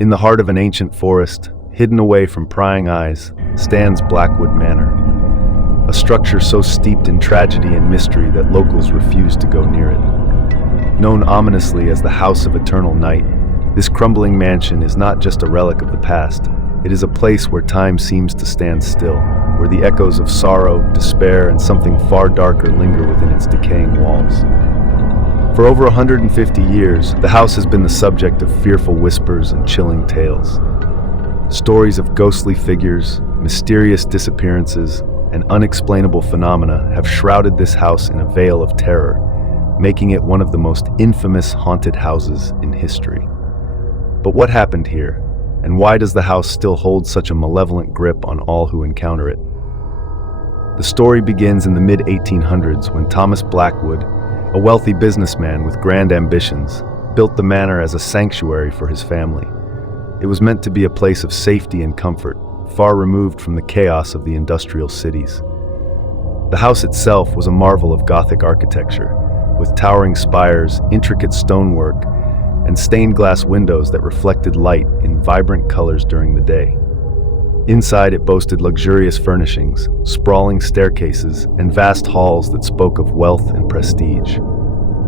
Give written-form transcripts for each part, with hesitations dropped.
In the heart of an ancient forest, hidden away from prying eyes, stands Blackwood Manor, a structure so steeped in tragedy and mystery that locals refuse to go near it. Known ominously as the House of Eternal Night, this crumbling mansion is not just a relic of the past. It is a place where time seems to stand still, where the echoes of sorrow, despair, and something far darker linger within its decaying walls. For over 150 years, the house has been the subject of fearful whispers and chilling tales. Stories of ghostly figures, mysterious disappearances, and unexplainable phenomena have shrouded this house in a veil of terror, making it one of the most infamous haunted houses in history. But what happened here, and why does the house still hold such a malevolent grip on all who encounter it? The story begins in the mid-1800s when Thomas Blackwood, a wealthy businessman with grand ambitions, built the manor as a sanctuary for his family. It was meant to be a place of safety and comfort, far removed from the chaos of the industrial cities. The house itself was a marvel of Gothic architecture, with towering spires, intricate stonework, and stained glass windows that reflected light in vibrant colors during the day. Inside, it boasted luxurious furnishings, sprawling staircases, and vast halls that spoke of wealth and prestige.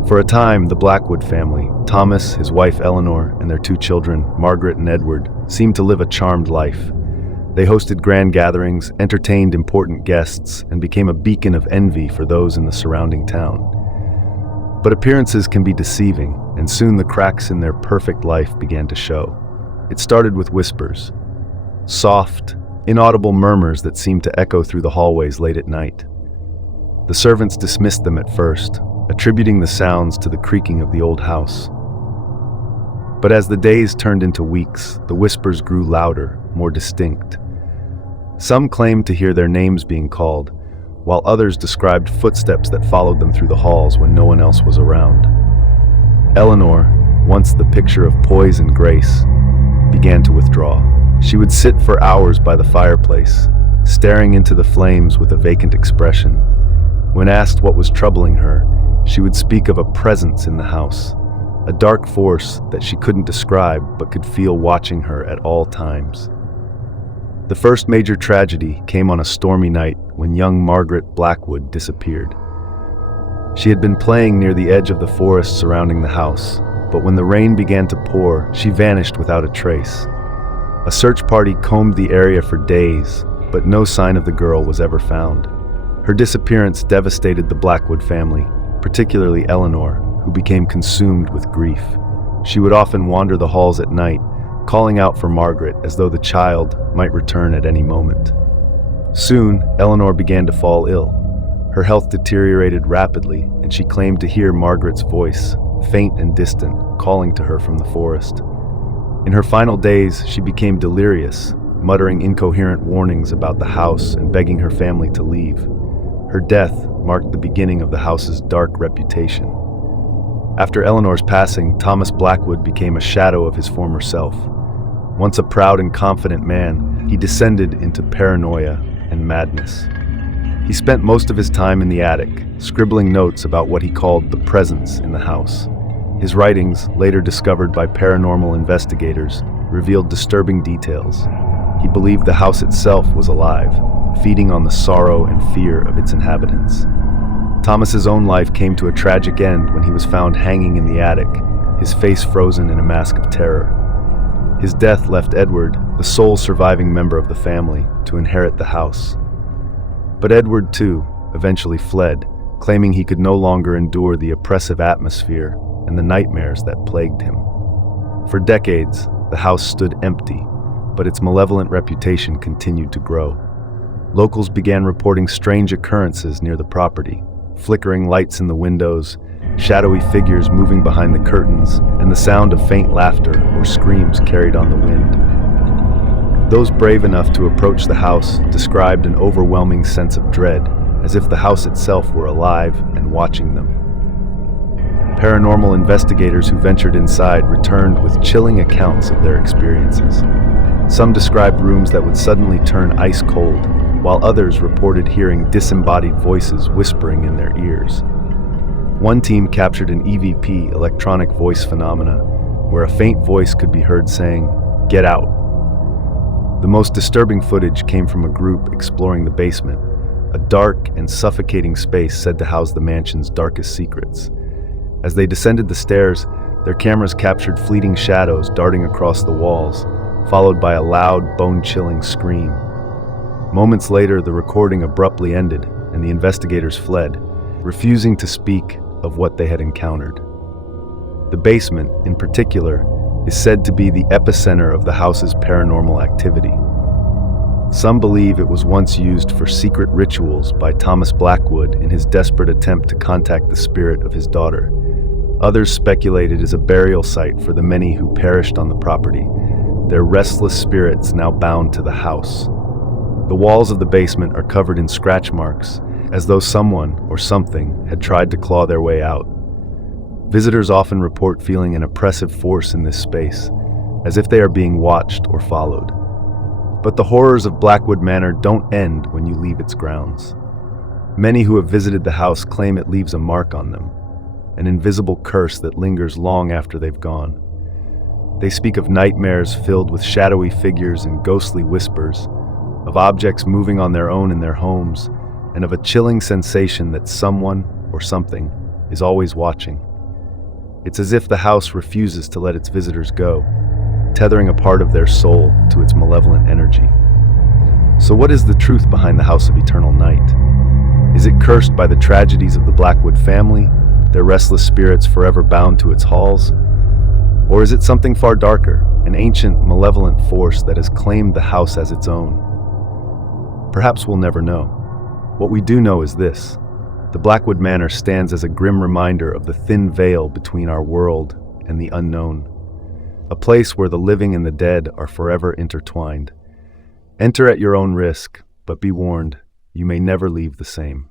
For a time, the Blackwood family, Thomas, his wife Eleanor, and their two children, Margaret and Edward, seemed to live a charmed life. They hosted grand gatherings, entertained important guests, and became a beacon of envy for those in the surrounding town. But appearances can be deceiving, and soon the cracks in their perfect life began to show. It started with whispers. Soft, inaudible murmurs that seemed to echo through the hallways late at night. The servants dismissed them at first, attributing the sounds to the creaking of the old house. But as the days turned into weeks, the whispers grew louder, more distinct. Some claimed to hear their names being called, while others described footsteps that followed them through the halls when no one else was around. Eleanor, once the picture of poise and grace, began to withdraw. She would sit for hours by the fireplace, staring into the flames with a vacant expression. When asked what was troubling her, she would speak of a presence in the house, a dark force that she couldn't describe but could feel watching her at all times. The first major tragedy came on a stormy night when young Margaret Blackwood disappeared. She had been playing near the edge of the forest surrounding the house, but when the rain began to pour, she vanished without a trace. A search party combed the area for days, but no sign of the girl was ever found. Her disappearance devastated the Blackwood family, particularly Eleanor, who became consumed with grief. She would often wander the halls at night, calling out for Margaret as though the child might return at any moment. Soon, Eleanor began to fall ill. Her health deteriorated rapidly, and she claimed to hear Margaret's voice, faint and distant, calling to her from the forest. In her final days, she became delirious, muttering incoherent warnings about the house and begging her family to leave. Her death marked the beginning of the house's dark reputation. After Eleanor's passing, Thomas Blackwood became a shadow of his former self. Once a proud and confident man, he descended into paranoia and madness. He spent most of his time in the attic, scribbling notes about what he called the presence in the house. His writings, later discovered by paranormal investigators, revealed disturbing details. He believed the house itself was alive, feeding on the sorrow and fear of its inhabitants. Thomas's own life came to a tragic end when he was found hanging in the attic, his face frozen in a mask of terror. His death left Edward, the sole surviving member of the family, to inherit the house. But Edward, too, eventually fled, claiming he could no longer endure the oppressive atmosphere and the nightmares that plagued him. For decades, the house stood empty, but its malevolent reputation continued to grow. Locals began reporting strange occurrences near the property, flickering lights in the windows, shadowy figures moving behind the curtains, and the sound of faint laughter or screams carried on the wind. Those brave enough to approach the house described an overwhelming sense of dread, as if the house itself were alive and watching them. Paranormal investigators who ventured inside returned with chilling accounts of their experiences. Some described rooms that would suddenly turn ice cold, while others reported hearing disembodied voices whispering in their ears. One team captured an EVP, electronic voice phenomena, where a faint voice could be heard saying, "Get out." The most disturbing footage came from a group exploring the basement, a dark and suffocating space said to house the mansion's darkest secrets. As they descended the stairs, their cameras captured fleeting shadows darting across the walls, followed by a loud, bone-chilling scream. Moments later, the recording abruptly ended, and the investigators fled, refusing to speak of what they had encountered. The basement, in particular, is said to be the epicenter of the house's paranormal activity. Some believe it was once used for secret rituals by Thomas Blackwood in his desperate attempt to contact the spirit of his daughter. Others speculate it is a burial site for the many who perished on the property, their restless spirits now bound to the house. The walls of the basement are covered in scratch marks, as though someone or something had tried to claw their way out. Visitors often report feeling an oppressive force in this space, as if they are being watched or followed. But the horrors of Blackwood Manor don't end when you leave its grounds. Many who have visited the house claim it leaves a mark on them, an invisible curse that lingers long after they've gone. They speak of nightmares filled with shadowy figures and ghostly whispers, of objects moving on their own in their homes, and of a chilling sensation that someone or something is always watching. It's as if the house refuses to let its visitors go, tethering a part of their soul to its malevolent energy. So what is the truth behind the House of Eternal Night? Is it cursed by the tragedies of the Blackwood family, their restless spirits forever bound to its halls? Or is it something far darker, an ancient, malevolent force that has claimed the house as its own? Perhaps we'll never know. What we do know is this: the Blackwood Manor stands as a grim reminder of the thin veil between our world and the unknown, a place where the living and the dead are forever intertwined. Enter at your own risk, but be warned, you may never leave the same.